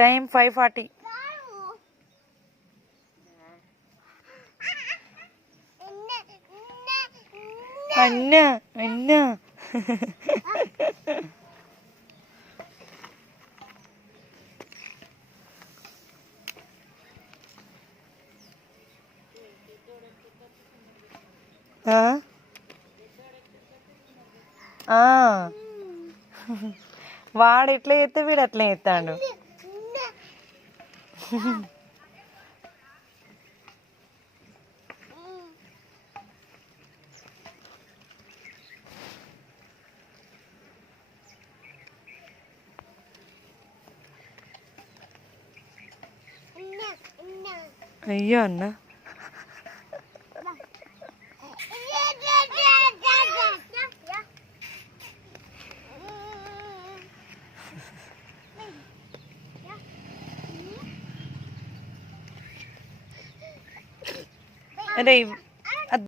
Time 5:40. అన్నా అన్నా వాడు ఎట్లా చేస్తే వీడు అట్లా చేస్తాడు. అయ్యో అన్న అరే